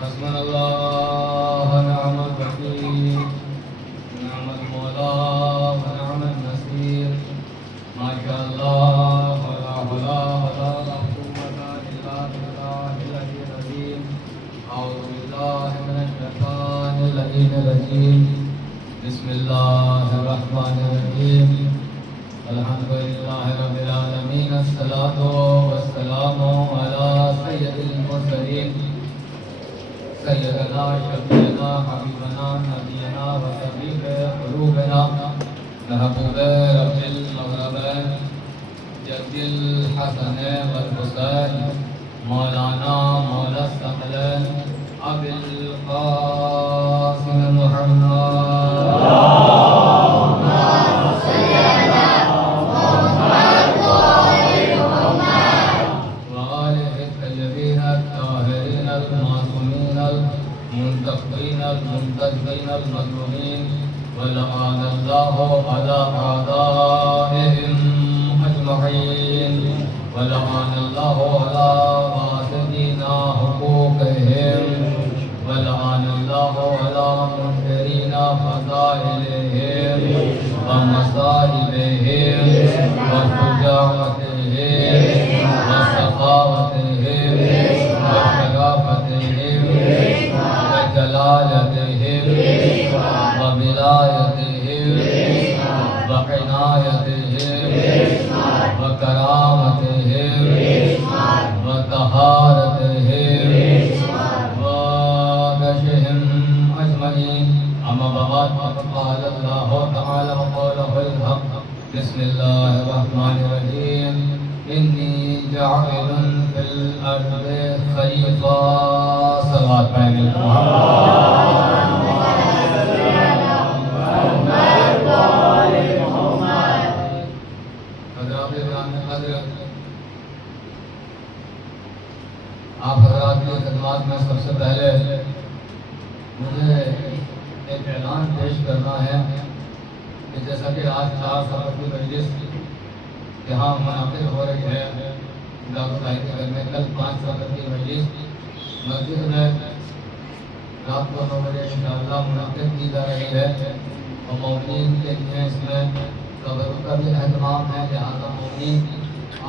حسبنا الله ونعم الوكيل نعم المولى ونعم النصير ما شاء الله ولا حول ولا قوة إلا بالله العلي العظيم أعوذ بالله من الشيطان اللعين الرجيم بسم الله الرحمن الرحيم الحمد لله رب العالمين الصلاة والسلام على سيد المرسلين سيدنا شفيعنا حبيبنا نبينا وطبيب قلوبنا محبوب رب المغربين جد الحسن والحسين مولانا مولا الثقلين أبي القاسم محمد المنتقين المنتجبين المظلومين ولعن الله على أعدائهم أجمعين ولعن الله على فاسدين حقوقهم ولعن الله على منكرين فضائلهم ومصائبهم وشجاعتهم وسخاوتهم وشرافتهم وجلالتهم وبلايتهم وعنايتهم وكرامتهم وطهارتهم وبشهم أجمعين أما بعد فقال الله تعالى وقوله الحق بسم الله الرحمن الرحيم إني جاعل في الأرض خليفة صلوات پڑھیں آپ حضرات کی خدمات میں سب سے پہلے مجھے ایک اعلان پیش کرنا ہے کہ جیسا کہ آج 4 سال کی مجلس یہاں منعقد ہو رہی ہے دارالخیر کے گھر میں، کل 5 سال کی مجلس مسجد میں رات کو 9 بجے انشاءاللہ منعقد کی جا رہی ہے اور مومنین کے لیے اس میں تبرک کا بھی اہتمام ہے، لہٰذا مومنین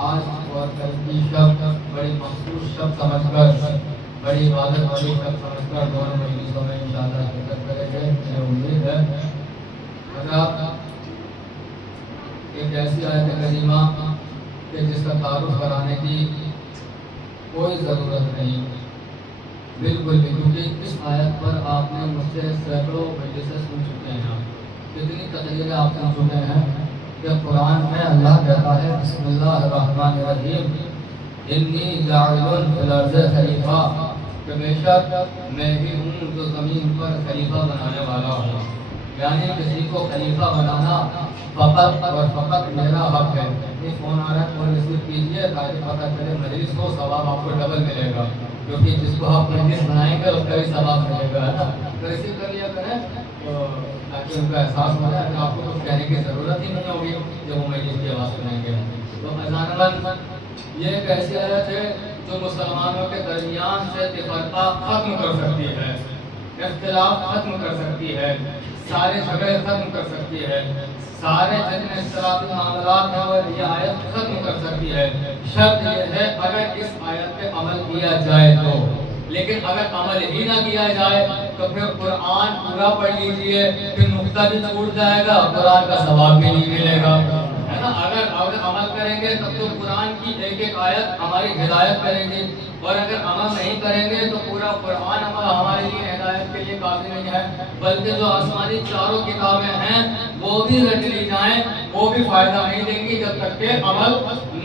آج اور کل کی شب بڑی مخصوص شب سمجھ کر، بڑی عبادت والی شب سمجھ کر دونوں مجلسوں میں انشاءاللہ شرکت کریں گے۔ مجھے امید ہے حضرات ایک ایسی آیت کریمہ کہ جس کا تعارف کرانے کی کوئی ضرورت نہیں بالکل بھی، کیونکہ اس آیت پر آپ نے مجھ سے سینکڑوں مجلسیں سن چکے ہیں، کتنی تقریریں آپ سن چکے ہیں کہ قرآن میں اللہ کہتا ہے بسم اللہ الرحمن الرحیم انی جاعل فی الارض خلیفہ، کہ بے شک میں ہی ہوں جو زمین پر خلیفہ بنانے والا ہوں، یعنی کسی کو خلیفہ بنانا فقط اور فقط میرا حق ہے۔ یہ فون آ رہا ہے، فون ریسیو کیجیے تاکہ پتہ چلے مجلس کو ثواب آپ کو ڈبل ملے گا، کیونکہ جس کو آپ مجلس بنائیں گے اس کا بھی ثواب ملے گا، تو ریسیو کر لیا کریں تاکہ ان کا احساس ہو جائے، آپ کو کچھ کہنے کی ضرورت ہی نہیں ہوگی جب وہ مجلس کی آواز سنیں گے۔ تو اذان بند یہ ایک ایسی آیت ہے جو مسلمانوں کے درمیان سے تفرقہ ختم کر سکتی ہے، اختلاف ختم کر سکتی ہے، سارے جھگڑے ختم کر سکتی ہے، سارے جتنے اختلافی معاملات ہیں وہ یہ آیت ختم کر سکتی ہے۔ شرط یہ ہے اگر اس آیت پہ عمل کیا جائے تو، لیکن اگر عمل ہی نہ کیا جائے تو پھر قرآن پورا پڑھ لیجئے، پھر نقطہ بھی چھوٹ جائے گا، قرآن کا ثواب بھی نہیں ملے گا، ہے نا۔ اگر عمل کریں گے تب تو قرآن کی ایک ایک آیت ہماری ہدایت کریں گے، اور اگر عمل نہیں کریں گے تو پورا قرآن ہمارے لیے ہدایت کے لیے کافی نہیں ہے، بلکہ جو آسمانی چاروں کتابیں ہیں وہ بھی رٹ لی جائیں وہ بھی فائدہ نہیں دیں گی جب تک کہ عمل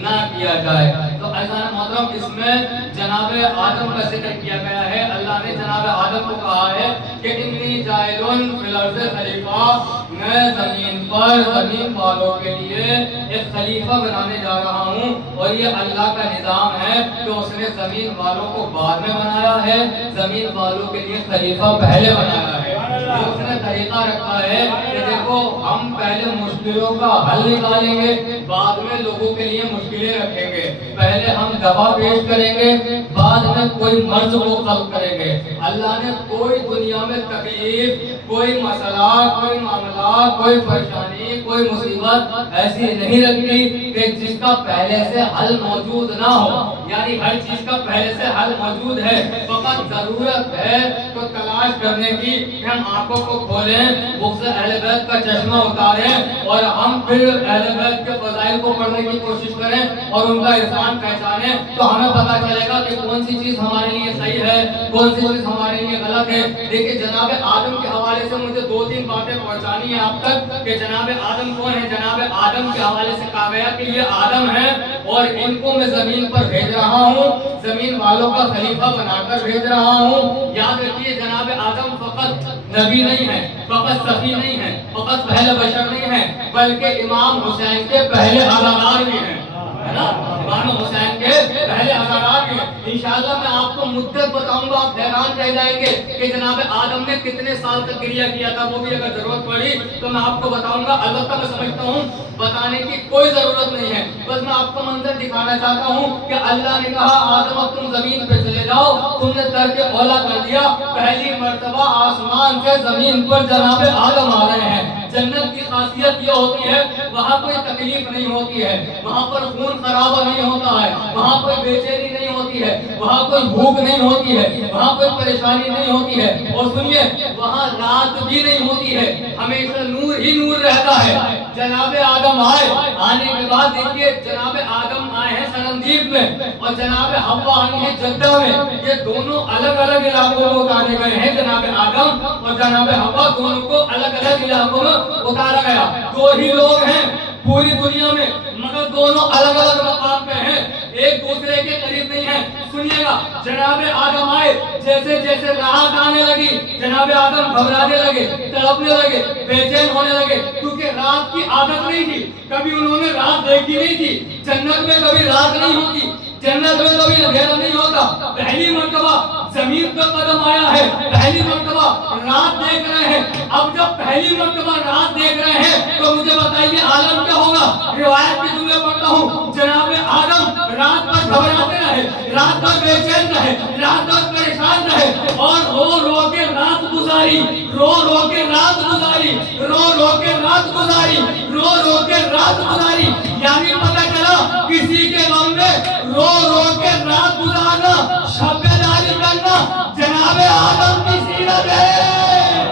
نہ کیا جائے۔ تو عزیزان محترم اس میں جناب آدم کا ذکر کیا گیا ہے، اللہ نے جناب آدم کو کہا ہے کہ انی جاعل فی الارض خلیفہ، میں زمین پر زمین والوں کے لیے ایک خلیفہ بنانے جا رہا ہوں، اور یہ اللہ کا نظام ہے کہ اس نے زمین والوں کو بعد میں بنایا ہے، زمین والوں کے لیے خلیفہ پہلے بنایا ہے۔ اس نے طریقہ رکھا ہے کہ دیکھو ہم پہلے مشکلوں کا حل نکالیں گے، بعد میں لوگوں کے لیے مشکلیں رکھیں گے. پہلے ہم دوا پیش کریں گے, بعد میں کوئی مرض کو حل کریں گے. اللہ نے کوئی دنیا میں تکلیف, کوئی مسئلہ, کوئی معاملہ, کوئی پریشانی, کوئی مصیبت ایسی نہیں رکھی کہ جس کا پہلے سے حل موجود نہ ہو. یعنی ہر چیز کا پہلے سے حل موجود ہے, فقط ضرورت ہے تو تلاش کرنے کی کہ ہم آنکھوں کو کھولیں, بغض اہل بیت کا چشمہ اتاریں اور ہم پھر اہل بیت کے فضائل کو پڑھنے کی کوشش کریں اور ان کا عرفان پہچانیں, تو ہمیں پتہ چلے گا کہ کون سی چیز ہمارے لیے صحیح ہے, کون سی چیز ہمارے لیے غلط ہے. دیکھیں جناب آدم کے حوالے سے مجھے 2-3 باتیں پہنچانی ہیں آپ تک کہ جناب آدم کون ہے. جناب آدم کے حوالے سے کہا گیا کہ یہ آدم ہے اور ان کو میں زمین پر بھیج رہا ہوں, زمین والوں کا خلیفہ بنا کر بھیج رہا ہوں. یاد رکھیے جناب آدم فقط نبی نہیں ہے, فقط صفی نہیں ہے, فقط پہلے بشر نہیں ہے, بلکہ امام حسین کے پہلے ازادار بھی ہیں, ہے نا. امام حسین کے پہلے ازادار بھی ہیں. انشاءاللہ میں آپ کو مدت بتاؤں گا, آپ حیران رہ جائیں گے کہ جناب آدم نے کتنے سال تک کریا کیا تھا, وہ بھی اگر ضرورت پڑی تو میں آپ کو بتاؤں گا. البتہ میں سمجھتا ہوں بتانے کی کوئی ضرورت نہیں ہے, بس میں آپ کو منظر دکھانا چاہتا ہوں کہ اللہ نے کہا آدم اب تم زمین پہ چلے جاؤ, تم نے ترک اولا کر دیا. پہلی مرتبہ آسمان سے زمین پر جناب آدم آ رہے ہیں. جنت کی خاصیت یہ ہوتی ہے وہاں کوئی تکلیف نہیں ہوتی ہے, وہاں پر خون خرابہ نہیں ہوتا ہے, وہاں کوئی بے چینی نہیں ہوتی ہے, وہاں کوئی بھوک نہیں ہوتی ہے, وہاں کوئی پریشانی نہیں ہوتی ہے. اور سنیے وہاں رات بھی نہیں ہوتی ہے, ہمیشہ نور ہی نور رہتا ہے. جناب آدم آئے, آنے کے بعد دیکھیے جناب آدم آئے ہیں سرندیب میں اور جناب حوا آئی ہیں جدہ میں. یہ دونوں الگ الگ علاقوں میں اتارے گئے ہیں. جناب آدم اور جناب حوا دونوں کو الگ الگ علاقوں میں اتارا گیا. 2 ہی لوگ ہیں پوری دنیا میں مگر دونوں الگ الگ مقام پہ ہیں, ایک دوسرے کے قریب نہیں ہیں. سنیے گا جناب آدم آئے, جیسے جیسے رات آنے لگی جناب آدم گھبرانے لگے, تڑپنے لگے, بے چین ہونے لگے, کیونکہ رات کی عادت نہیں تھی, کبھی انہوں نے رات دیکھی نہیں تھی. جنت میں کبھی رات نہیں ہوتی, جنت میں کبھی اندھیرا نہیں ہوتا. پہلی مرتبہ زمین پر قدم آیا ہے, پہلی مرتبہ رات دیکھ رہے ہیں. اب جب پہلی مرتبہ رات دیکھ رہے ہیں تو مجھے بتائیے عالم کیا ہوگا. روایت کے جملے پڑھتا ہوں, جناب آدم رات پر گھبراتے رہے, رات پر بے چین رہے, رات پر پریشان رہے اور رو رو کے رات گزاری, رو رو کے رات گزاری, رو رو کے رات گزاری, رو رو کے رات گزاری. یعنی پتہ چلا کسی کے غم میں رو رو کے رات گزارنا, شب داری کرنا جناب آدم کی سیرت ہے.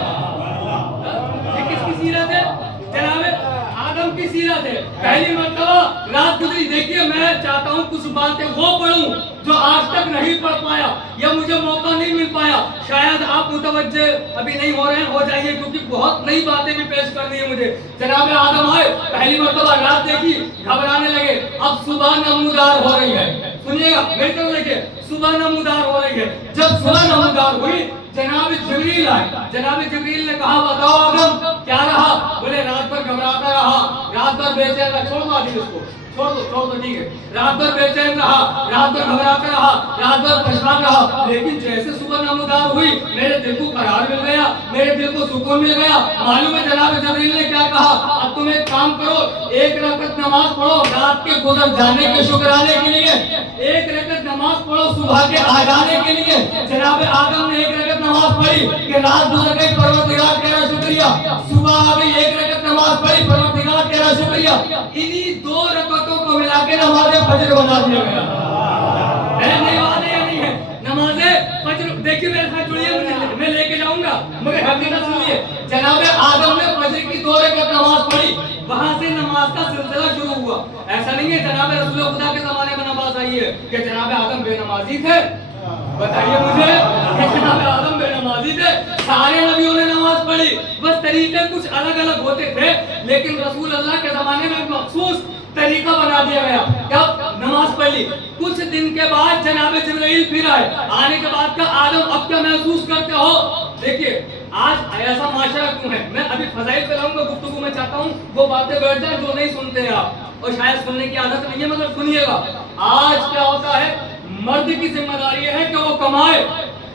یہ کس کی سیرت ہے؟ جناب آدم کی سیرت ہے. پہلی مرتبہ رات گزری. دیکھیے میں چاہتا ہوں کچھ باتیں وہ پڑھوں جو آج تک نہیں پڑھ پایا یا مجھے موقع نہیں مل پایا. شاید آپ متوجہ ابھی نہیں ہو رہے ہیں, ہو جائیے کیونکہ بہت نئی باتیں بھی پیش کرنی ہے مجھے. جناب آدم آئے, پہلی مرتبہ رات دیکھی, گھبرانے لگے. اب صبح نمودار ہو رہی ہے, سنیے گا میری طرف دیکھیے, صبح نمودار ہو رہی ہے. جب صبح نمودار ہوئی جناب جبریل آئے. جناب جبریل نے کہا بتاؤ آدم کیا رہا؟ بولے رات بھر گھبراتا رہا, رات بھر بے چین رہا. چھوڑ دو آدمی اس کو, چھوڑ دو ٹھیک ہے. رات بھر بے چین رہا, رات بھر گھبراتا رہا, رات بھر پریشان رہا, لیکن جیسے صبح نمودار ہوئی میرے دل کو قرار مل گیا, میرے دل کو سکون مل گیا. معلوم ہے جناب جبریل نے کیا کہا؟ اب تم ایک کام کرو, 1 رکعت نماز پڑھو رات کے گزر جانے کے شکرانے کے لیے, 1 رکعت نماز پڑھو صبح کے آ جانے کے لیے. جناب آدم نے 1 رکعت نماز پڑھی کہ رات گزر گئی, پروردگار تیرا شکریہ. صبح آ گئی, 1 رکعت نماز پڑھی, پروردگار تیرا شکریہ. انہی 2 رکعتوں کو ملا کے نماز فجر بنا دیا گیا. نئی بات ہے یا نہیں ہے؟ نماز فجر دیکھیے میرے ساتھ جڑیے, میں لے کے جاؤں گا مگر حقیقت سنیے. جناب آدم نے فجر کی 2 رکعت نماز پڑھی, وہاں سے نماز کا سلسلہ شروع ہوا. ایسا نہیں ہے جناب رسول خدا کے زمانے میں نماز آئی ہے کہ جناب آدم بے نمازی تھے. بتائیے مجھے کہ جناب آدم بے نمازی تھے. سارے نبیوں نے نماز پڑھی, بس طریقے کچھ الگ الگ ہوتے تھے, لیکن رسول اللہ کے زمانے میں مخصوص طریقہ بنا دیا گیا. کب نماز پڑھ لی. کچھ دن کے بعد جناب جبرائیل پھر آئے. آنے کے بعد کا آدم اب کیا محسوس کرتے ہو؟ دیکھیے آج ایسا معاشرہ کیوں ہے. میں ابھی فضائل پہ لاؤں گا گفتگو, میں چاہتا ہوں وہ باتیں بیٹھ جائیں جو نہیں سنتے ہیں آپ, اور شاید سننے کی عادت نہیں ہے مگر سنیے گا. آج کیا ہوتا ہے, مرد کی ذمہ داری ہے کہ وہ کمائے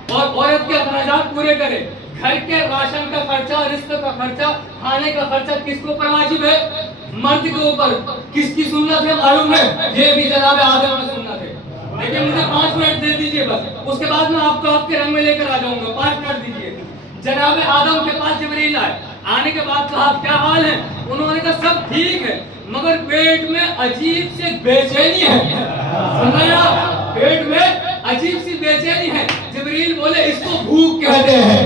اور عورت کے اخراجات پورے کرے. گھر کے راشن کا خرچہ, رزق کا خرچہ, کھانے کا خرچہ کس کو پر واجب ہے؟ مرد کے اوپر کس کی سنت ہے معلوم ہے؟ یہ بھی جناب آدم کی سنت ہے. لیکن مجھے 5 منٹ دے دیجئے بس, اس کے بعد میں آپ کو آپ کے رنگ میں لے کر آ جاؤں گا. 5 منٹ دیجئے. جناب آدم کے پاس جبریل آئے, آنے کے بعد کہا کیا حال ہے؟ انہوں نے کہا سب ٹھیک ہے مگر پیٹ میں عجیب سی بے چینی ہے. سمجھا؟ پیٹ میں عجیب سی بے چینی ہے. جبریل بولے اس کو بھوک کہتے ہیں,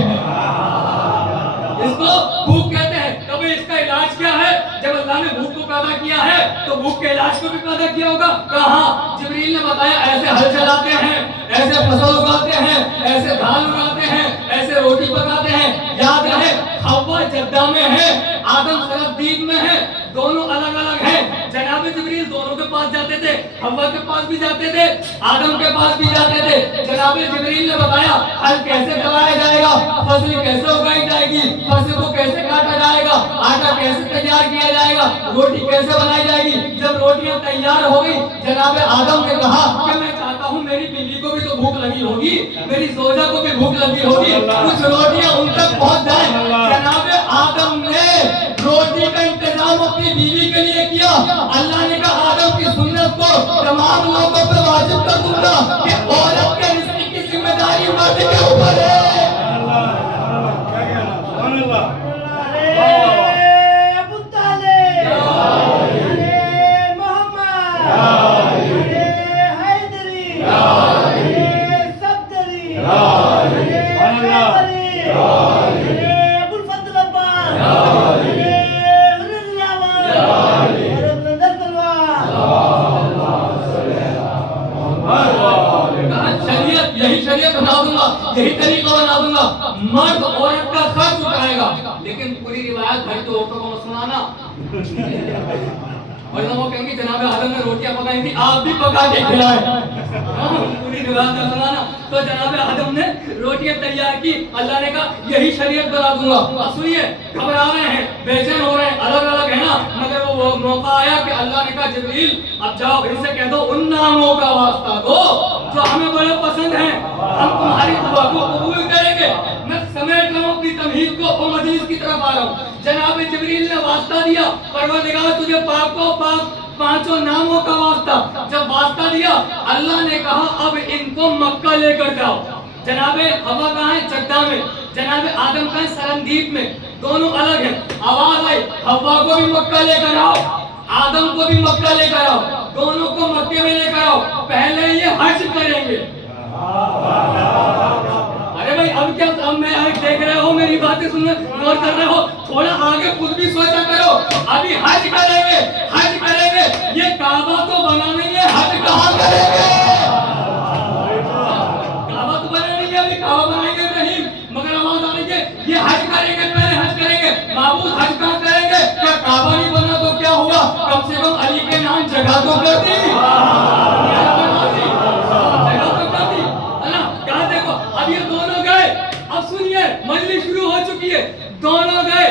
اس کو بھوک کہتے ہیں. تو اس کا علاج کیا ہے؟ جب اللہ نے بھوک کو پیدا کیا ہے تو بھوک کے علاج کو بھی پیدا کیا ہوگا. کہاں؟ جبریل نے بتایا ایسے ہل چلاتے ہیں, ایسے فصل اگاتے ہیں, ایسے دھان اگاتے ہیں, ایسے روٹی پکاتے ہیں. یاد رہے حوا جدہ میں ہے, آدم سرابدیپ میں ہے, دونوں الگ الگ ہیں. جناب جبریل دونوں کے پاس جاتے تھے, حوا کے پاس بھی جاتے تھے, آدم کے پاس بھی جاتے تھے. جناب جبریل نے بتایا ہل کیسے چلایا جائے گا, فصل کیسے اگائی جائے گی, فصل کو کیسے کاٹا جائے گا, آٹا کیسے تیار کیا جائے گا, روٹی کیسے بنائی جائے گی. جب روٹیاں تیار ہو گئی جناب آدم نے کہا کہ میں چاہتا ہوں میری بیوی کو بھی تو بھوک لگی ہوگی, میری زوجہ کو بھی بھوک لگی ہوگی, کچھ روٹیاں ان تک پہنچ جائیں. جناب آدم نے روٹی کا انتظام اپنی بیوی کے لیے کیا. اللہ نے کہا آدم کی سنت کو تمام لوگوں پہ واجب کر دوں گا کہ عورت کے رزق کی ذمہ داری مرد کے اوپر ہے. یہی طریقہ بنا دوں گا, مرد عورت کا خرچ اٹھائے گا. لیکن پوری روایت بھائی تو عورتوں کو مت سنانا, ورنہ وہ کہیں گے جناب آدم نے روٹیاں پکائی تھی آپ بھی پکا کے کھلائے. پوری روایت نہ سنانا. تو جناب آدم نے روٹیاں تیار کی. اللہ نے کہا یہی شریعت بنا دوں گا. اب سنیے, گھبرا رہے ہیں, بے چین ہو رہے ہیں, الگ الگ ہے نا, مگر وہ موقع آیا کہ اللہ نے کہا جبریل اب جاؤ ان سے کہہ دو ان ناموں کا واسطہ دو جو ہمیں بڑے پسند ہیں, ہم تمہاری دعا کو قبول کریں گے. میں سمیٹ رہا ہوں اپنی تمہید کو اور مجلس کی طرف آ رہا ہوں. جناب جبریل نے واسطہ دیا, پروردگار تجھے پاک و پاک 5 ناموں کا واسطہ. جب واسطہ دیا اللہ نے کہا اب ان کو مکہ لے کر جاؤ. جناب حوا کہاں ہے؟ جدہ میں. جناب آدم کہاں ہے؟ سرندیپ میں. دونوں الگ ہیں. آواز آئی حوا کو بھی مکہ لے کر آؤ, آدم کو بھی مکہ لے کر آؤ, دونوں کو مکے میں لے کر آؤ. پہلے یہ حج کریں گے. ارے بھائی اب کیا, اب میں دیکھ رہے ہو میری باتیں سن غور کر رہے ہو, تھوڑا آگے خود بھی سوچا کرو. ابھی حج کریں گے, حج کریں گے. یہ کعبہ تو بنا نہیں ہے, حج کہاں کریں گے؟ کعبہ تو بنا نہیں ہے, ابھی کعبہ بنائیں گے نہیں, مگر آواز آ رہی ہے یہ حج کریں گے, پہلے حج کریں گے. معبود حج کہاں کریں گے؟ کیا کعبہ نہیں بنا تو کیا ہوا, کم سے کم علی کے نام جگہ تو کر دی. مجلس شروع ہو چکی ہے, دونوں گئے.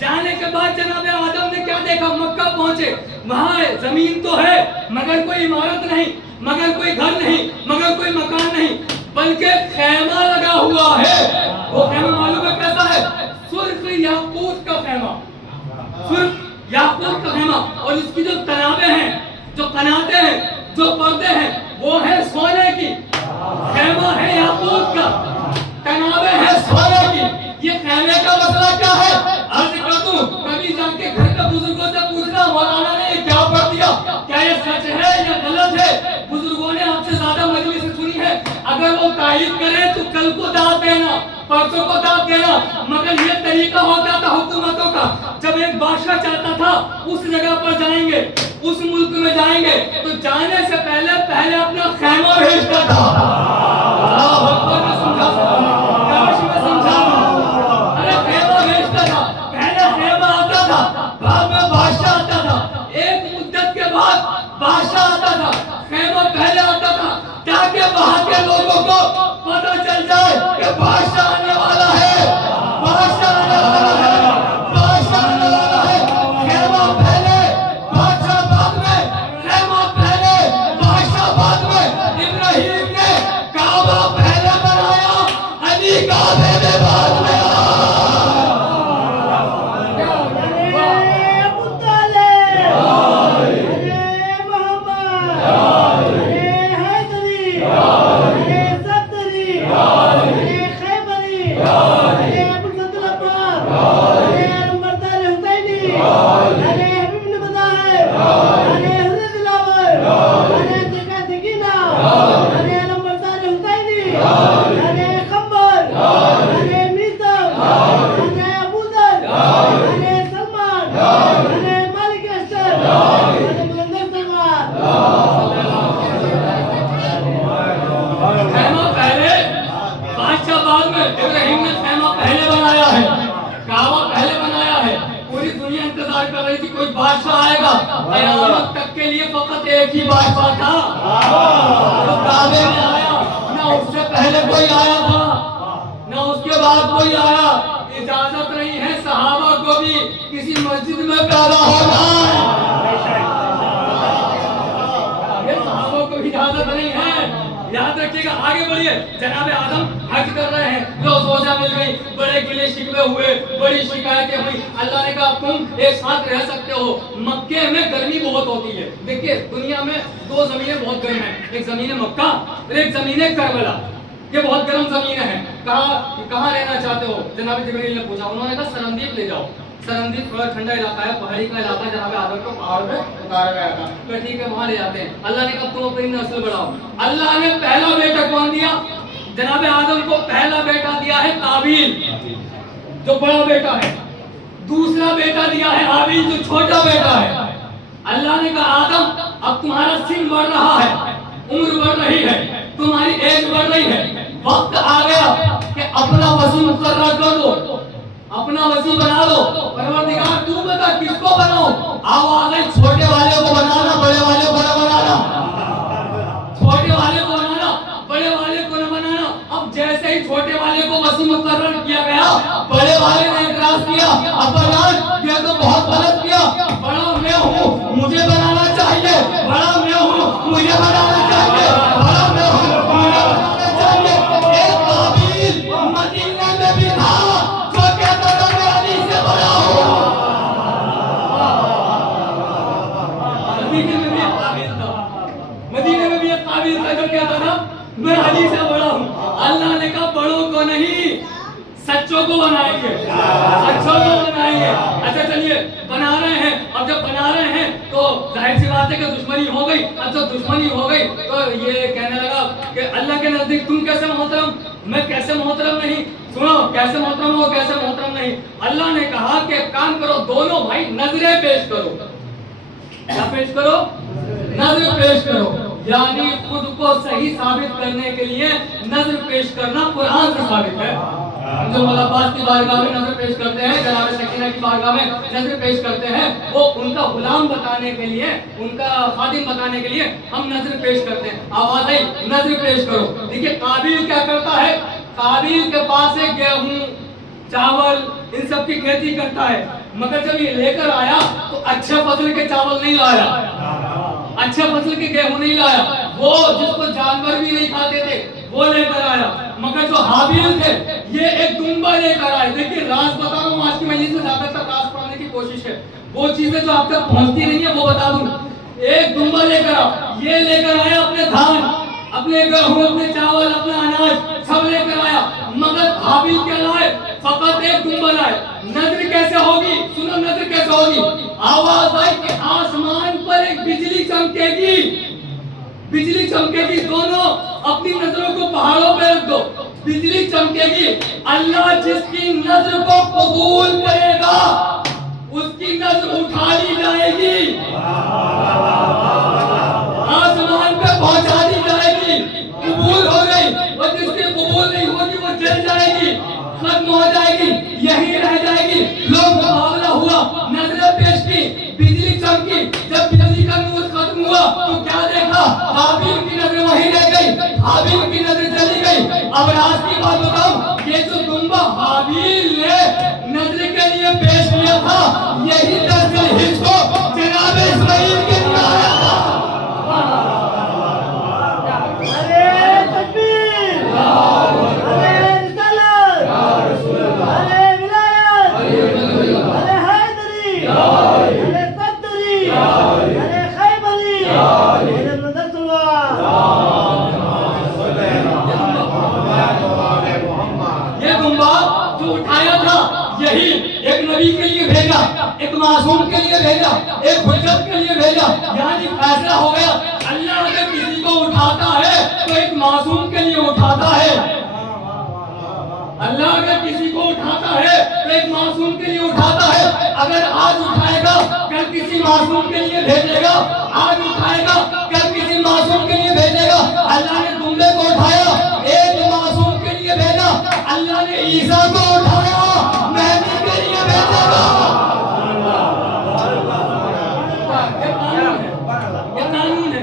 جانے کے بعد جناب آدم نے کیا دیکھا, مکہ پہنچے. وہاں زمین تو ہے مگر کوئی عمارت نہیں, مگر کوئی گھر نہیں, مگر کوئی مکان نہیں, بلکہ خیمہ لگا ہوا ہے. وہ خیمہ معلوم ہے کیسا ہے؟ سرخ یاقوت کا خیمہ, سرخ یاقوت کا خیمہ. اور اس کی جو تنابیں ہیں, جو قناتیں ہیں, جو پردے ہیں, وہ ہے سونے کی. خیمہ ہے یاقوت کا, تنابیں ہیں سونے کی. یہ خیمے کا مسئلہ کیا ہے؟ عرض کر دوں, کبھی جا کے گھر کے بزرگوں سے پوچھنا مولانا نے یہ کیا پڑھ دیا, کیا یہ سچ ہے یا غلط ہے. بزرگوں نے آپ سے زیادہ مجلس سنی ہے, اگر وہ تائید کرے تو کل کو دعوت دینا, پرسوں کو دعوت دینا. مگر یہ طریقہ ہوتا تھا حکومتوں کا, جب ایک بادشاہ چاہتا تھا اس جگہ پر جائیں گے, اس ملک میں جائیں گے, تو جانے سے پہلے اپنا خیمہ بھیجتا تھا. بعد میں بادشاہ آتا تھا, ایک مدت کے بعد بادشاہ آتا تھا, خیمہ پہلے آتا تھا تاکہ وہاں کے لوگوں کو پتہ چل جائے کہ بادشاہ آنے والا ہے, بادشاہ آنے والا ہے, بادشاہ آنے والا ہے. خیمہ پہلے, بادشاہ بعد میں. خیمہ پہلے, بادشاہ ایک ہی بادشاہ تھا جو کعبے میں آیا، نہ اس سے پہلے کوئی آیا تھا نہ اس کے بعد کوئی آیا. اجازت نہیں ہے صحابہ کو بھی کسی مسجد میں پیدا ہونا. صحابہ کو بھی اجازت نہیں ہے. یاد رکھیے گا. آگے بڑھیے. جناب آدم حج کر رہے ہیں، لو سوچا مل گئی، بڑے گلے شکوے ہوئے، بڑی شکایتیں ہوئی. اللہ نے کہا تم ایک ساتھ رہ سکتے ہو. مکے میں گرمی بہت ہوتی ہے. دیکھیے دنیا میں دو زمینیں بہت گرم ہیں، ایک زمین مکہ اور ایک زمین کربلا. یہ بہت گرم زمینیں ہیں. کہاں رہنا چاہتے ہو؟ جناب جبریل نے پوچھا. انہوں نے کہا سرندیپ لے جاؤ. سرندیپ تھوڑا ٹھنڈا علاقہ ہے، پہاڑی کا علاقہ. جناب آدم کو پہاڑ پہ اتارا گیا تھا. تو ٹھیک ہے وہاں لے جاتے ہیں. اللہ نے کہا تم اپنی نسل بڑھاؤ. اللہ نے پہلا بیٹا کون دیا؟ جناب آدم کو پہلا بیٹا دیا ہے قابیل جو بڑا بیٹا ہے. دوسرا بیٹا دیا ہے حابیل جو چھوٹا بیٹا ہے. اللہ نے کہا آدم اب تمہارا سن بڑھ رہا ہے، عمر بڑھ رہی ہے، تمہاری ایج بڑھ رہی ہے، وقت آ گیا کہ اپنا وسیع مقرر کر دو، اپنا وسیع بنا دو. پروردگار تو بتا کس کو بناؤ؟ آواز ہے چھوٹے والے کو بنانا، بڑے والے کو نہ بنانا. چھوٹے والے کو بنانا، بڑے والے کو نہ بنانا. اب جیسے ہی چھوٹے والے کو وسیع مقرر کیا گیا، بڑے والے نے اعتراض کیا. ابا جان یہ تو بہت غلط کیا، بڑا میں ہوں مجھے بنانا چاہیے، بڑا میں ہوں مجھے بنانا چاہیے، بڑا میں ہوں مجھے بنانا چاہیے. ایک قابیل مدینے میں بھی تھا جو کہتا تھا میں علی سے بڑا ہوں. مدینے میں بھی ایک قابیل تھا، مدینے میں بھی ایک قابیل تھا جو کہتا تھا میں علی سے بڑا ہوں. اللہ نے کہا بڑوں کو نہیں سچوں کو بنائیں گے، سچوں کو بنائیں گے. اچھا چلیے بنا رہے ہیں. اب جب بنا رہے ہیں تو ظاہر سی بات ہے کہ دشمنی ہو گئی. اب جب دشمنی ہو گئی تو یہ کہنے لگا کہ اللہ کے نزدیک تم کیسے محترم، میں کیسے محترم نہیں. سنو کیسے محترم ہو کیسے محترم نہیں. اللہ نے کہا کہ کام کرو دونوں بھائی نظریں پیش کرو. کیا پیش کرو؟ نظر پیش کرو. یعنی خود کو صحیح ثابت کرنے کے لیے نظر پیش کرنا قرآن سے ثابت ہے. جو مولا عباس کی بارگاہ میں نظر پیش کرتے ہیں، جناب سکینہ کی بارگاہ میں نظر پیش کرتے ہیں، وہ ان کا غلام بتانے کے لیے، ان کا خادم بتانے کے لیے ہم نظر پیش کرتے ہیں. آواز آئی نظر پیش کرو. دیکھیے قابیل کیا کرتا ہے؟ قابیل کے پاس ہے گیہوں، چاول، ان سب کی کھیتی کرتا ہے. مگر جب یہ لے کر آیا تو اچھے فصل کے چاول نہیں لایا، اچھے فصل کے گیہوں نہیں لایا. وہ جس کو جانور بھی نہیں کھاتے تھے وہ لے کر آیا. مگر جو حابیل تھے یہ ایک دمبا لے کر آئے. دیکھیے راز بتا رہا ہوں، آج کی مجلس میں زیادہ تر راز پڑھنے کی کوشش ہے. وہ چیزیں جو آپ تک پہنچتی نہیں ہے وہ بتا دوں. ایک دمبا لے کر آ، یہ لے کر آیا اپنے دھان، اپنے گیہوں، اپنے چاول، اپنا اناج سب لے کر آیا. مگر حابیل کیا لائے؟ فقط ایک دمبا لائے. نظر کیسے ہوگی؟ سنو نظر کیسے ہوگی. آواز آئی کہ آسمان پر ایک بجلی چمکے گی، بجلی چمکے گی. دونوں اپنی نظروں کو پہاڑوں پہ رکھ دو، بجلی چمکے گی. اللہ جس کی نظر کو قبول کرے گا اس کی نظر اٹھا لی جائے گی، آسمان پہ پہنچا دی جائے گی. قبول ہو گئی. اور جس کی قبول نہیں ہوگی وہ جل جائے گی، ختم ہو جائے گی، یہی رہ جائے گی. لوگ مقابلہ ہوا، نظریں پیش کی، بجلی چمکی. جب بجلی کا نور ختم ہوا تو کیا دیکھا؟ حابیل کی نظر وہیں رہ گئی، حابیل کی نظر چلی گئی. اب راز کی بات بتاؤں، یہ جو دمبا حابیل نے نظر کے لیے پیش کیا تھا یہی دراصل ہج کو جناب اسماعیل کے لیے آیا تھا. ایک نبی کے لیے بھیجا، ایک معصوم کے لیے بھیجا، ایک حجت کے لیے بھیجا. یعنی فیصلہ ہو گیا اللہ اگر کسی کو اٹھاتا ہے تو ایک معصوم کے لیے اٹھاتا ہے. اللہ اگر کسی کو اٹھاتا ہے تو ایک معصوم کے لیے اٹھاتا ہے. اگر آج اٹھائے گا کل کسی معصوم کے لیے بھیجے گا، آج اٹھائے گا کل کسی معصوم کے لیے بھیجے گا. اللہ نے دمبے کو اٹھایا ایک معصوم کے لیے بھیجا، اللہ نے عیسیٰ کو اٹھایا مہدی کے لیے بھیجے گا. یہ قانون ہے.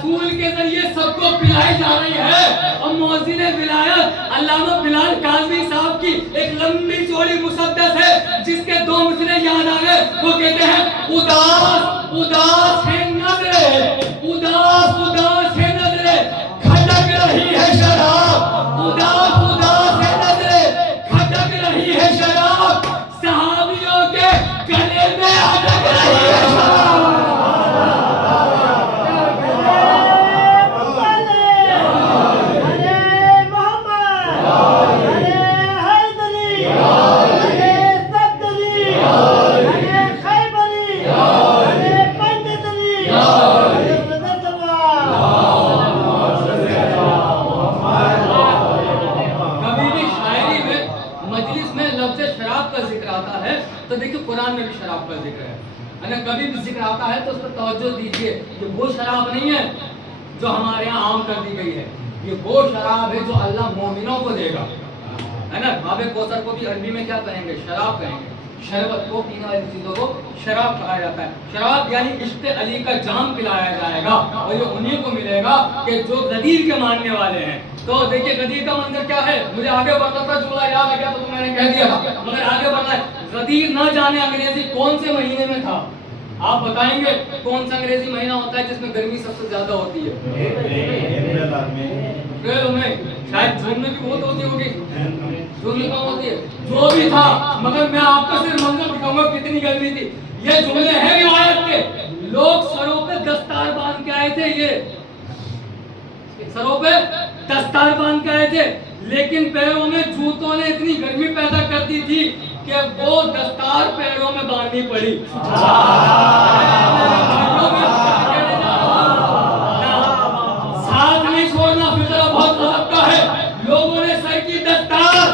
رسول کے ذریعے سب کو پلائی جا رہی ہے. اور مؤذن ولایت علامہ بلال قاضی صاحب کی ایک لمبی چوڑی مسدس ہے جس کے دو مسئلے یاد آ گئے. وہ کہتے ہیں اداس اداس ہے نظریں, اداس اداس ہے نظریں, کھٹک رہی ہے شراب, اداس اداس ہے نظریں, کھٹک رہی ہے شراب, صحابیوں کے گلے میں اٹک رہی ہے شراب. تو دیکھیں قرآن میں بھی شراب کا ذکر ہے, اگر کبھی بھی ذکر آتا ہے تو اس پر توجہ دیجئے. یہ وہ شراب نہیں ہے جو ہمارے یہاں عام کر دی گئی ہے, یہ وہ شراب ہے جو اللہ مومنوں کو دے گا, ہے نا. باب کوثر کو بھی عربی میں کیا کہیں گے؟ شراب کہیں گے. شربت کو, پینے والی چیزوں کو شراب کہا جاتا ہے. شراب یعنی عشق علی کا جام پلایا جائے گا, اور یہ انہیں کو ملے گا کہ جو غدیر کے ماننے والے ہیں. تو دیکھیے غدیر کا منظر کیا ہے. مجھے آگے بڑھنا تھا, جملہ یاد آ گیا تو میں نے کہہ دیا تھا, مگر آگے بڑھنا ہے. غدیر نہ جانے انگریزی کون سے مہینے میں تھا؟ آپ بتائیں گے کون سا انگریزی مہینہ ہوتا ہے جس میں گرمی سب سے زیادہ ہوتی ہے؟ اپریل میں, شاید جون میں بھی بہت ہوتی ہوگی, جون میں کم ہوتی ہے. جو بھی تھا, مگر میں آپ کو صرف منظر دکھاؤں گا کتنی گرمی تھی. یہ جملے ہیں روایت کے. لوگ سروں پہ دستار باندھ کے آئے تھے, یہ سروں پہ دستار باندھ کے آئے تھے, لیکن پیروں میں جوتوں نے اتنی گرمی پیدا کر دی تھی کہ وہ دستار پیروں میں باندھنی پڑی. ساتھ نہیں چھوڑنا, فطرہ بہت غضب کا ہے. لوگوں نے سر کی دستار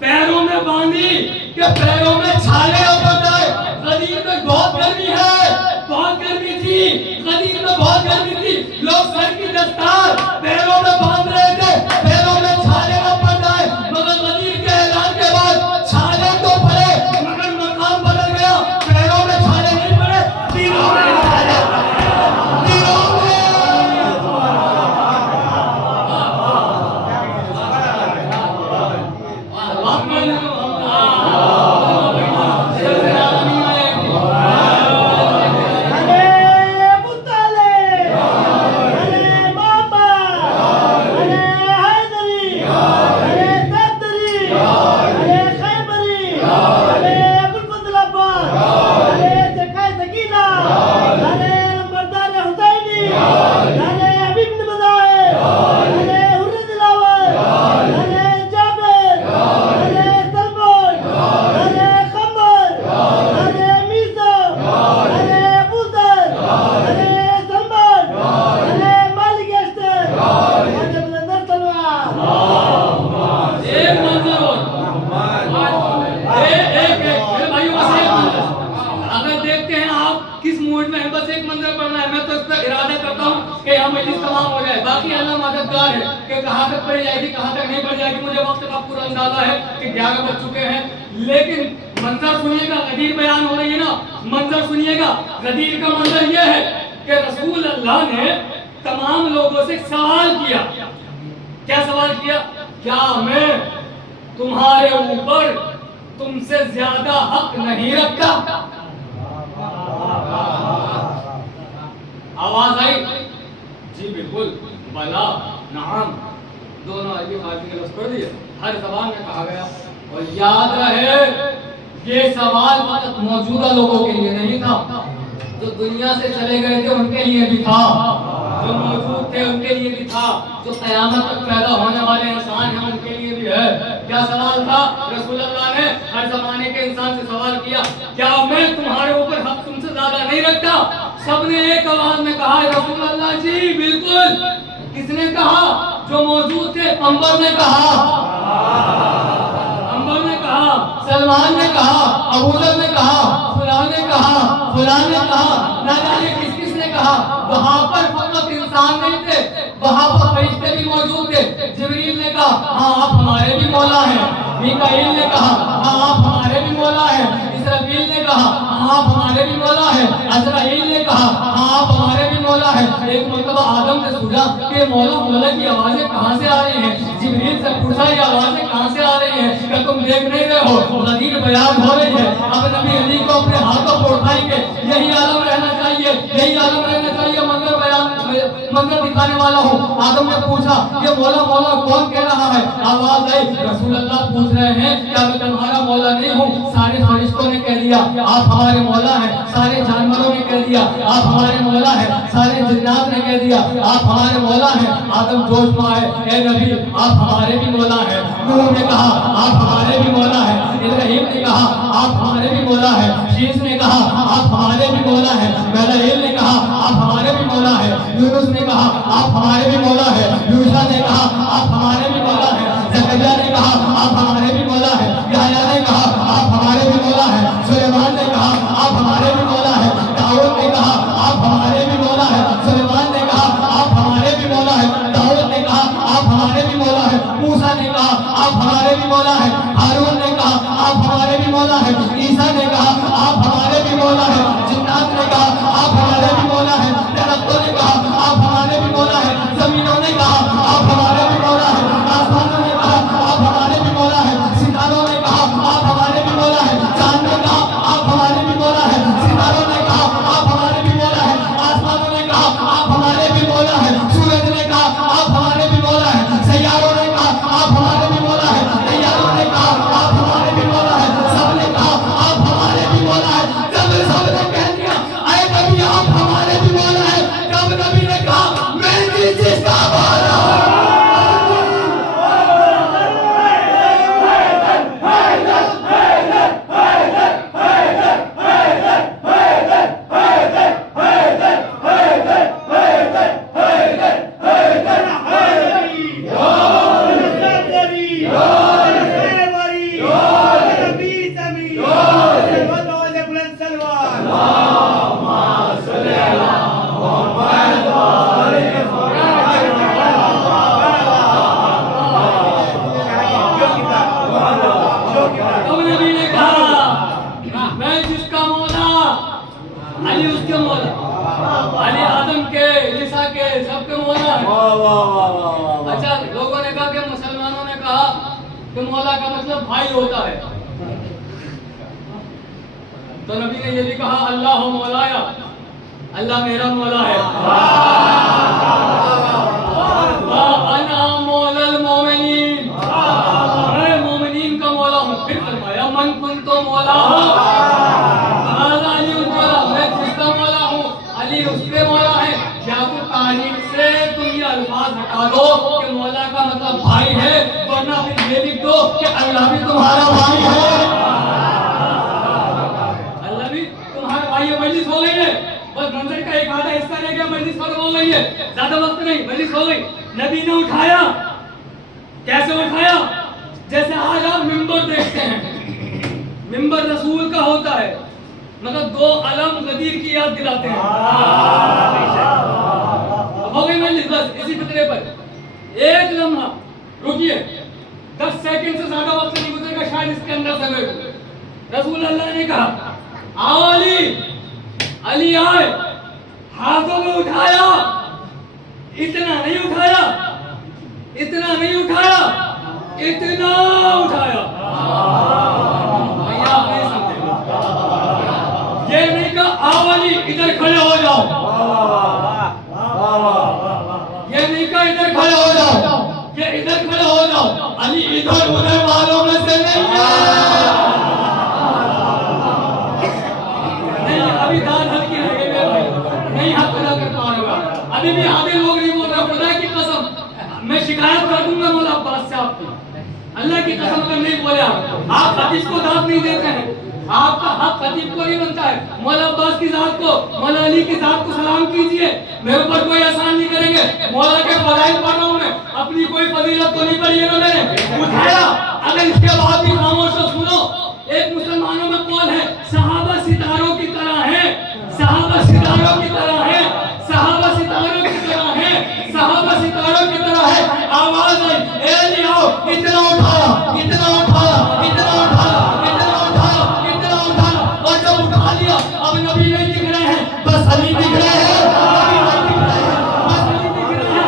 پیروں میں باندھی کہ پیروں میں چھالے اتر جائے. غدیر میں بہت گرمی ہے, بہت گرمی تھی, غدیر میں بہت گرمی تھی. لوگ سر کی دستار پیروں میں باندھ رہے تھے, پیروں میں چھالے نہ پڑ جائے. مگر غدیر کے اعلان کے بعد چھالے تو پڑے, مگر مقام بدل گیا. پیروں میں چھالے نہیں پڑے, دلوں میں چھالے پڑے, دلوں میں. باقی اللہ مددگار ہے کہ کہاں تک پڑھ جائے گی, کہاں تک نہیں پڑھ جائے گی. مجھے وقت کا پورا اندازہ ہے کہ 11 بج چکے ہیں, لیکن منظر سنیے گا. غدیر بیان ہو رہی ہے نا, منظر سنیے گا. غدیر کا منظر یہ ہے کہ رسول اللہ نے تمام لوگوں سے سوال کیا. کیا سوال کیا؟ کیا میں تمہارے اوپر تم سے زیادہ حق نہیں رکھتا؟ آواز آئی جی بالکل, بلا, نعم, دونوں عربی فارسی کے لفظ پڑھ دیے, ہر زبان میں کہا گیا. اور یاد رہے یہ سوال فقط موجودہ لوگوں کے لیے نہیں تھا, جو دنیا سے چلے گئے تھے ان کے لیے بھی تھا, جو موجود تھے ان کے لیے بھی تھا, جو قیامت تک پیدا ہونے والے انسان ہیں ان کے لیے بھی ہے. کیا سوال تھا؟ رسول اللہ نے ہر زمانے کے انسان سے سوال کیا, کیا میں تمہارے اوپر حق تم سے زیادہ نہیں رکھتا؟ سب نے ایک آواز میں کہا رسول اللہ جی بالکل. کس نے کہا؟ جو موجود تھے. انبر نے کہا, انبر نے کہا, سلمان نے کہا, ابو ذر نے کہا, فلان نے کہا, فلان نے کہا, نہ جانے کس کس نے کہا. وہاں پر فقط انسان نہیں تھے, وہاں پر فرشتے بھی موجود تھے. جبریل نے کہا ہاں آپ ہمارے بھی مولا ہیں. میکائیل نے کہا ہاں آپ ہمارے بھی مولا ہیں. اسرافیل نے کہا ہاں آپ ہمارے بھی مولا ہیں. عزرائیل نے کہا ہاں آپ ہمارے بھی مولا ہیں. ایک مرتبہ آدم پوچھا کہ مولا مولا کی آوازیں کہاں سے آ رہی ہیں؟ جبریل سے پوچھا یہ آوازیں کہاں سے آ رہی ہیں؟ کہ تم دیکھ نہیں رہے ہو غدیر بیان ہو رہی ہے؟ اب نبی علی کو اپنے ہاتھوں پر اٹھائیں گے، یہی عالم رہنا چاہیے، یہی عالم رہنا چاہیے، منظر دکھانے والا ہوں۔ آدم نے پوچھا کہ مولا مولا کون کہہ رہا ہے؟ آواز آئی، رسول اللہ پوچھ رہے ہیں کیا میں تمہارا مولا نہیں ہوں؟ سارے فرشتوں نے کہہ دیا آپ ہمارے مولا ہیں، سارے جانوروں نے کہہ دیا آپ ہمارے مولا ہیں، سارے جنات نے کہہ دیا آپ ہمارے مولا ہیں۔ آدم جوش میں آئے، اے نبی آپ ہمارے بھی مولا ہیں۔ نوح نے کہا آپ ہمارے بھی مولا ہیں، ابراہیم نے کہا آپ ہمارے بھی مولا ہیں، شیش نے کہا آپ ہمارے بھی مولا ہیں، میکائیل نے کہا آپ ہمارے بھی مولا ہیں، یونس نے کہا آپ ہمارے بھی مولا ہیں، یوشع نے کہا آپ ہمارے بھی مولا ہیں، زکریا نے کہا آپ ہمارے بھی مولا ہیں، یحییٰ نے کہا آپ ہمارے بھی مولا ہیں، سلیمان نے کہا آپ ہمارے بھی مولا ہیں، داؤد نے کہا آپ ہمارے بھی مولا ہیں، سلیمان نے کہا آپ ہمارے بھی مولا ہیں، داؤد نے کہا آپ ہمارے بھی مولا ہیں، موسیٰ نے کہا آپ ہمارے بھی مولا ہیں، ہارون نے کہا آپ ہمارے بھی مولا ہیں، عیسیٰ نے کہا آپ ہمارے بھی مولا ہیں، جنات نے کہا آپ ہمارے بھی مولا ہیں، درختوں نے کہا آپ ہمارے بھی مولا ہیں، زمینوں نے کہا آپ ہمارے بھی مولا ہیں، آسمانوں نے کہا آپ ہمارے بھی مولا ہیں، ستاروں نے کہا آپ ہمارے بھی مولا ہیں، چاند نے کہا آپ ہمارے بھی مولا ہیں، ستاروں نے کہا آپ ہمارے بھی مولا ہیں، آسمانوں نے کہا آپ ہمارے بھی مولا ہیں، سورج نے کہا آپ ہمارے بھی مولا ہیں، سیاروں نے کہا آپ ہمارے بھی مولا ہیں، طیاروں نے کہا آپ ہمارے بھی مولا ہیں، سب نے کہا آپ ہمارے بھی مولا ہیں۔ جب سب نے کہہ دیا اے نبی آپ ہمارے بھی مولا ہیں، جب نبی نے کہا میں بھی جس کا مولا ہوں۔ اچھا لوگوں نے کہا کہ مسلمانوں نے کہا کہ مولا کا مطلب بھائی ہوتا ہے، تو نبی نے یہ بھی کہا اللہ مولایا، اللہ میرا مولا ہے، انا مولا المومنین، میں مومنین کا مولا ہوں۔ پھر فرمایا من کنت مولا ہوں فہذا علی مولا، میں جس کا مولا ہوں علی اس کے مولا ہے۔ یا تو تاریخ سے تم یہ الفاظ ہٹا دو کہ مولا کا مطلب بھائی ہے، ورنہ پھر یہ لکھ دو کہ اللہ بھی تمہارا بھائی ہے، اللہ بھی تمہارا بھائی ہے۔ مجلس ہو گئی ہے، بس منظر کا ایک آدھا حصہ رہ گیا، مجلس ختم ہو گئی ہے، زیادہ وقت نہیں، مجلس ہو گئی۔ نبی نے اٹھایا، کیسے اٹھایا؟ جیسے آج آپ ممبر دیکھتے ہیں، ممبر رسول کا ہوتا ہے، مگر دو علم غدیر کی یاد دلاتے ہیں۔ ہو گئی مجلس، بس اسی فطرے پر ایک لمحہ رکیے، 10 سیکنڈ سے زیادہ وقت نہیں گزرے گا شاید اس کے اندر سے۔ رسول اللہ نے کہا آؤ علی، علی آئے، ہاتھوں میں اٹھایا، اتنا نہیں اٹھایا، اتنا نہیں اٹھایا، اتنا اٹھایا۔ یہ نہیں کہا آؤ علی ادھر کھڑے ہو جاؤ، یہ نہیں کہا ادھر کھڑے ہو جاؤ، یہ ادھر کھڑے ہو جاؤ۔ علی ادھر ادھر والوں میں سے نہیں ہے، نہیں ابھی دان ہلکی رہ گئی میرے بھائی، نہیں حق ادا کر پا رہا گا، ابھی بھی آدھے لوگ نہیں بول رہے۔ خدا کی قسم میں شکایت کر دوں گا مولا عباس سے آپ کی، اللہ کی قسم اگر نہیں بولے آپ حدیث کو داد نہیں دیتے ہیں، آپ کا حق خطیب کو نہیں بنتا ہے۔ مولا عباس کی ذات کو، مولا علی کی ذات کو سلام کیجئے، میرے اوپر کوئی احسان نہیں کریں گے۔ مولا کے فضائل پڑھ رہا ہوں میں، اپنی کوئی فضیلت تو نہیں پڑھی ہے نا میں نے، اٹھایا۔ اگر اس کے بعد بھی خاموش ہو سنو، ایک مسلمانوں میں قول ہے صحابہ ستاروں کی طرح ہیں، صحابہ ستاروں کی طرح ہیں، صحابہ ستاروں کی طرح ہیں، صحابہ ستاروں کی طرح ہے۔ آواز آئی اے علی آؤ، اتنا اٹھایا، اتنا اٹھایا، اتنا اٹھایا، اتنا اٹھایا، اتنا اٹھایا، اور جب اٹھا لیا اب نبی نہیں دکھ رہے ہیں، بس علی دکھ رہے ہیں، نبی نہیں دکھ رہے ہیں، بس علی دکھ رہے ہیں۔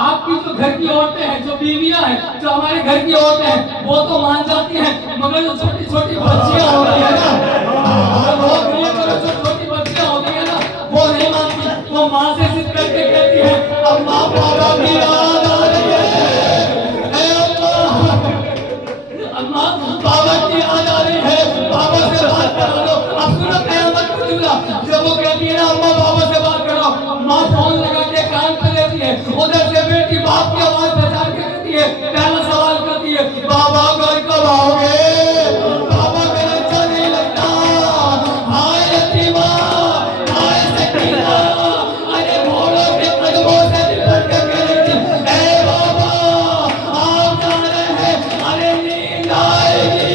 آپ کی جو گھر کی عورتیں ہیں، جو بیویاں ہیں، جو ہمارے گھر کی عورتیں ہیں، وہ تو مان جاتی ہیں، مگر جو چھوٹی چھوٹی بچیاں ہوتی ہیں نا، وہ جو چھوٹی بچیاں ہوتی ہیں نا، وہ نہیں مانتی، وہ ماں سے ضد کر کے کہتی ہے اماں بابا کی یاد آ رہی ہے، اے اماں بابا کی یاد آ رہی ہے، بابا سے بات کرا دو۔ اب سنو قیامت کا جملہ، جب وہ کہتی ہے نا اماں بابا سے بات کرو، ماں فون لگا کے کان پہ لیتی ہے، ادھر سے بیٹی باپ کی آواز پہچان کے کہتی ہے، پہلا سوال کرتی ہے بابا گھر کب آؤ گے، بابا کا اچھا نہیں لگتا، ہائے یتیمہ، ہائے سکینہ، ارے موڑوں کے قدموں سے لپٹ کے کہہ رہی تھی اے بابا آپ جا رہے ہیں، ارے نیند آئے گی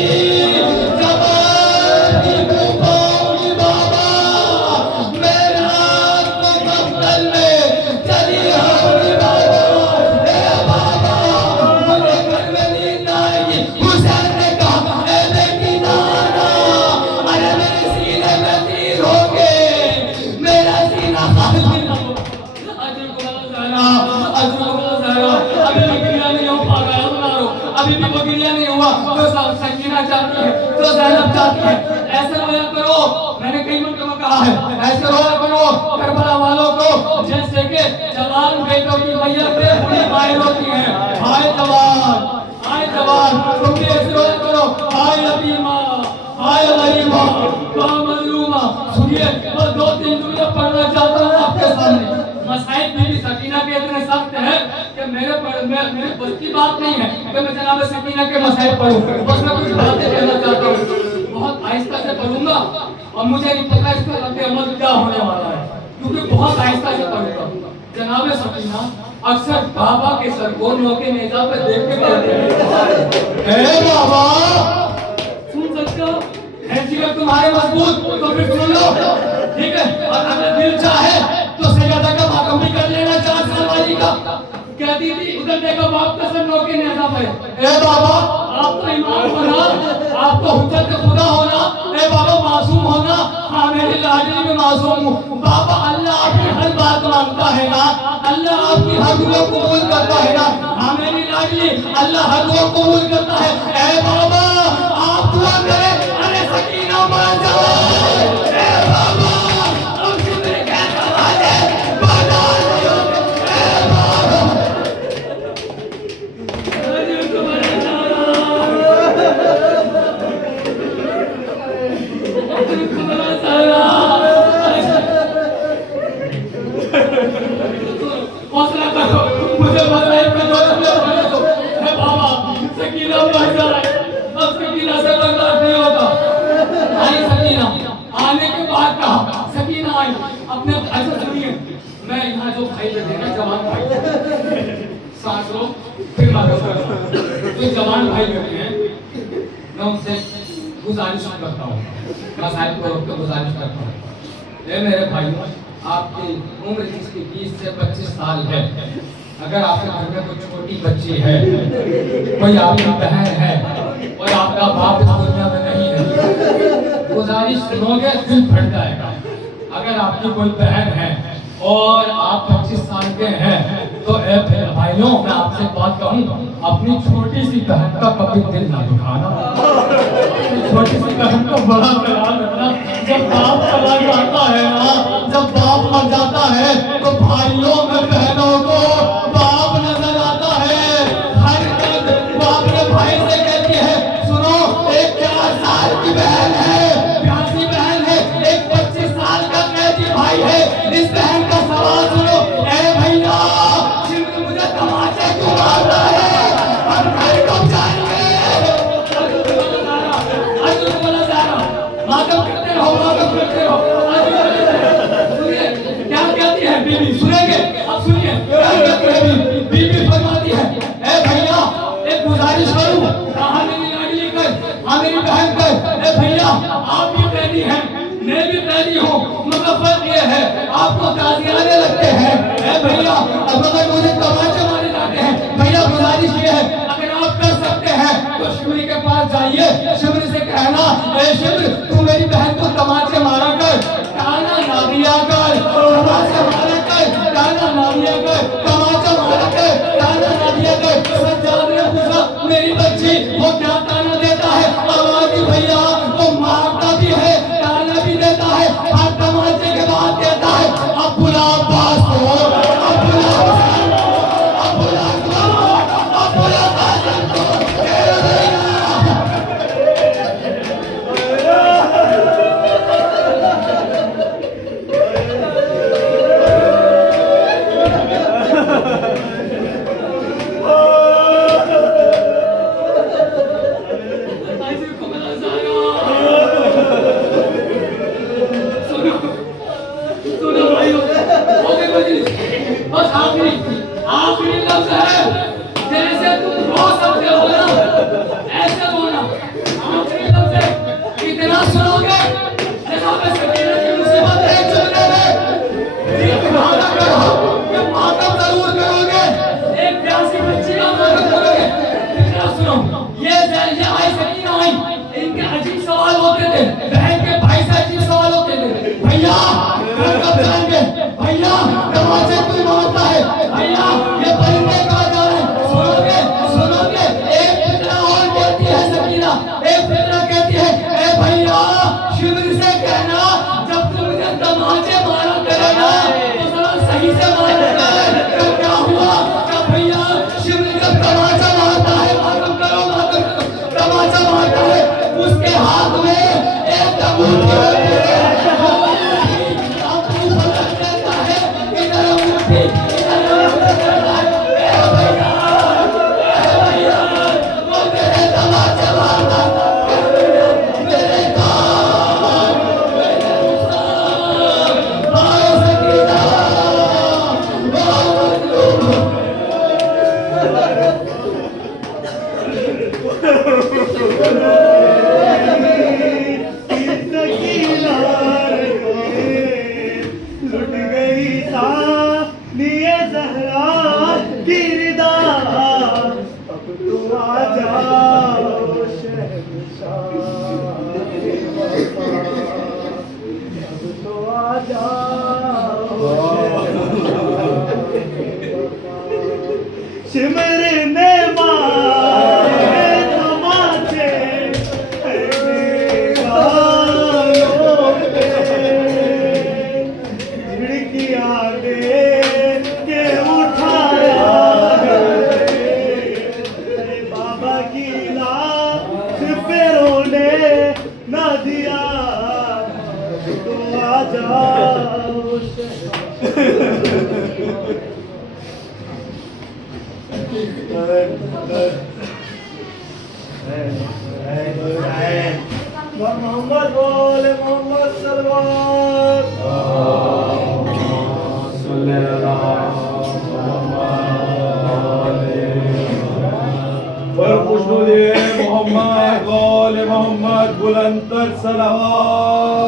جب آپ کی منہ پاؤں گی بابا، میں رات کو مقتل میں چلی آؤں گی بابا، اے بابا مجھے گھر میں نیند آئے گی۔ حسین نے کہا اے بیٹی نہ آنا، ارے میرے سینے میں تیر ہوگے، میرا سینہ خالی نہ ہو۔ ابھی بھی گریا نہیں ہو پا رہا ہے، ابھی بھی وہ گریا نہیں ہوا جو سکینہ چاہتی ہے، جو زینب چاہتی ہے۔ ایسے رویا کرو، میں نے کئی مرتبہ کہا ہے، ایسے رویا کرو کربلا والوں کو جیسے کہ جوان بیٹوں کی میت پہ بڑی مائیں روتی ہیں، ہائے جوان، ہائے جوان، تم بھی ایسے رویا کرو، ہائے یتیمہ، ہائے غریبہ، ہائے مظلومہ۔ سنیے بس دو تین جملے پڑھنا چاہتا ہوں آپ کے سامنے۔ مسائل بی بی سکینہ کے اتنے سخت ہیں کہ میرے بس کی بات نہیں ہے کہ میں جناب سکینہ کے مسائل پڑھوں، بس میں کچھ باتیں کہنا چاہتا ہوں، بہت آہستہ سے پڑھوں گا اور مجھے نہیں پتا اس کا رد عمل کیا ہونے والا ہے، کیونکہ بہت آہستہ سے پڑھوں گا۔ جناب سکینہ اکثر بابا کے سر کو نوکے نیزہ پہ دیکھ کے کہتے ہیں اے بابا، سن سکتے ہو ہے جگر تمہارے مضبوط تو پھر سن لو، ٹھیک ہے، اور اگر دل چاہے تو سیدہ کا مقام بھی کر لینا 4 سال والی کا۔ کہتی تھی ادھر دیکھو باپ کا سر نوکے نیزہ پہ، اے بابا آپ تو امام ہونا، آپ تو حجت خدا ہونا، اے بابا معصوم ہونا، ہاں میری لاڈلی میں معصوم ہوں، بابا اللہ آپ کی ہر بات مانتا ہے نا، اللہ آپ کی ہر دعا قبول کرتا ہے نا، ہاں میری لاڈلی اللہ ہر دعا قبول کرتا ہے، اے بابا آپ دعا کریں ارے سکینہ مان جائے، اے بابا اب شکر کیسا والے بردار نہیں ہوتے، اے بابا حوصلہ کرو، مجھے مسائل پہ دو جملے پڑھنے دو، اے بابا سکینہ مر جائے، اب سکینہ سے برداشت نہیں ہوتا۔ آئی سکینہ، آنے کے بعد کہا سکینہ آئی اپنے ایسا سنیے، میں یہاں جو بھائی بیٹھے ہیں جوان بھائی، سانس لو پھر بات کرو، جو جوان بھائی بیٹھے ہیں میں ان سے گزارش کرتا ہوں، مسائل کو روک کے گزارش کرتا ہوں، اے میرے بھائیوں آپ کی عمر جس کی 20 سے 25 سال ہے، اگر آپ کے گھر میں کوئی چھوٹی بچی ہے، کوئی آپ کی بہن ہے اور آپ کا باپ اس دنیا میں نہیں ہے، گزارش سنو گے دل پھٹ جائے گا۔ اگر آپ کی کوئی بہن ہے اور آپ 25 سال کے ہیں تو اے بھائیوں میں آپ سے بات کہوں، اپنی چھوٹی سی بہن کا کبھی دل نہ دکھانا، چھوٹی سی بہن کا بڑا خیال رکھنا، جب باپ چلا جاتا ہے نا، جب باپ مر جاتا ہے تو بھائیوں میں بہنوں کو باپ نظر آتا ہے، ہر وقت وہ اپنے بھائی سے کہتی ہے سنو ایک 4 سال کی بہن ہے، پیاسی بہن ہے، ایک 25 سال کا قیدی بھائی ہے، اس بہن کا سوال سنو، اے بھائیا شمر مجھے تماچے کیوں مار رہا ہے، ہم گھر کو جائیں گے، ماتم کرتے رہو، سنیے کیا کہتی ہے بی بی، سنیں گے اب سنیے کیا کہتی ہے بی بی فرماتی ہے اے بھیا ایک گزارش کروں، کہاں میری لاڈلی کر، ہاں میری بہن کر، اے بھیا آپ بھی قیدی ہیں میں بھی قیدی ہوں، مگر فرق یہ ہے آپ کو تعزیرانے لگتے ہیں، اے بھیا اب اگر مجھے تماچے مارے جاتے ہیں، بھیا گزارش یہ ہے اگر آپ کر سکتے ہیں تو شمر کے پاس جائیے، شمر سے کہنا اے شمر تو میری بہن کو تماچے مارا کر، تانا نہ دیا کر، تماچے مارا کر، تانا نہ دیا کر، تماچے مارا کر، لٹ گئی ثانیہ زہرا کی ردا اب تو آ جاؤ شہنشاہ اب تو آ جاؤ شمر نے مارے تماچے گانوں پہ کھڑکیاں دے کے اٹھایا بابا کی لاش پہ رونے نہ دیا تو آ جاؤ محمد بولے محمد سلوات اور خوشنود محمد بول محمد بلند تر صلوات